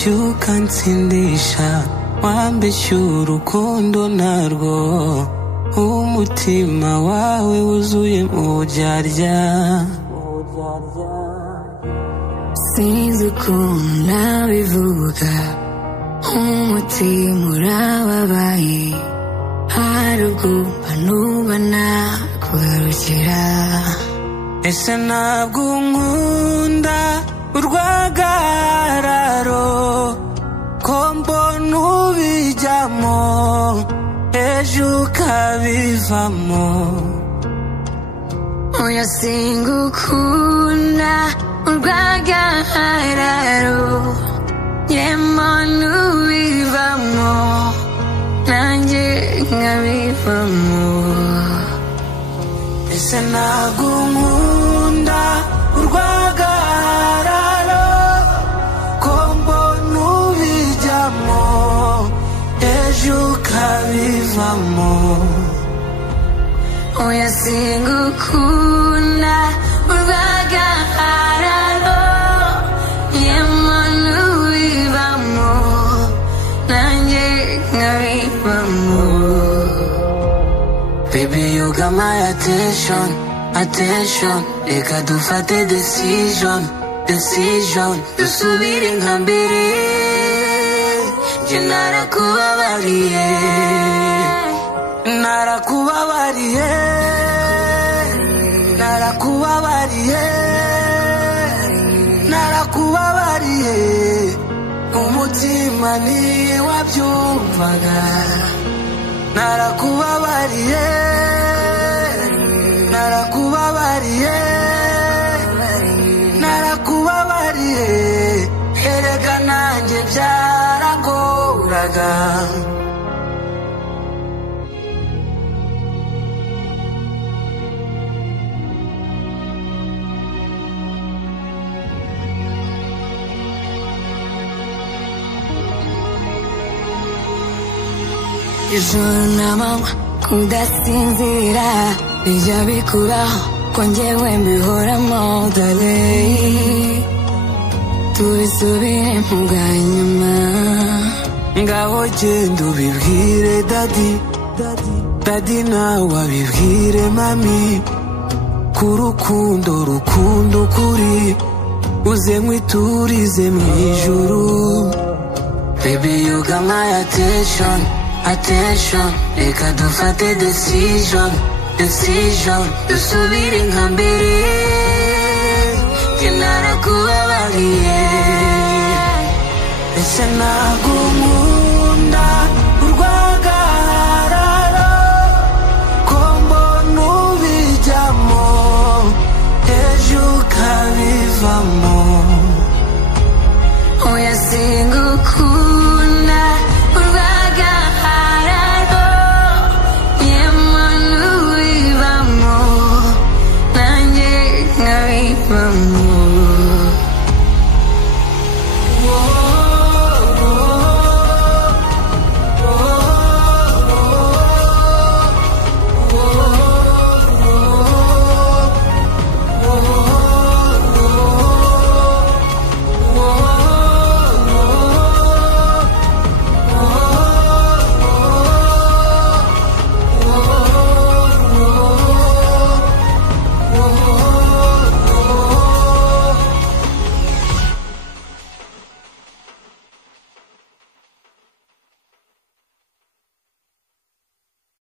wabeshyuka nsindisha wambeshya urukundo narwo umutima wawe wuzuye uburyarya sinzi ukuntu nabivuga umutima urababaye hari ubwoba nuba nakugarukira ese ntabwo unkunda urwagararo ko mbona ubijyamo ejo ukabivamo oya singukunda urwagararo nyemo n'ubivamo nanjye nkabivamo ese ntabwo unkunda urwagararo ko mbona ubijyamo ejo ukabivamo oya singukunda urwagararo nyemo n'ubivamo nanjye nkabivamo. Baby, you got my attention, attention. Reka dufate decision, decision. Dusubire nka mbere, nje narakubabariye, narakubabariye, narakubabariye, narakubabariye. Umutima ni wabyumvaga, narakubabariye, narakubabariye, narakubabariye. Erega nanjye byaragoraga. ijoro n'amanywa kudasinzira bijya bikubaho ko njyewe mbihoramo dale tubisubire mu bwa nyuma ngaho genda ubibwire dadi dadi nawe abibwire mami ku rukundo kuri uze mwiturize mu ijuru. Baby, you got my attention, attention. Reka dufate decision, decision. Dusubire nka mbere, nje narakubabariye, ese ntabwo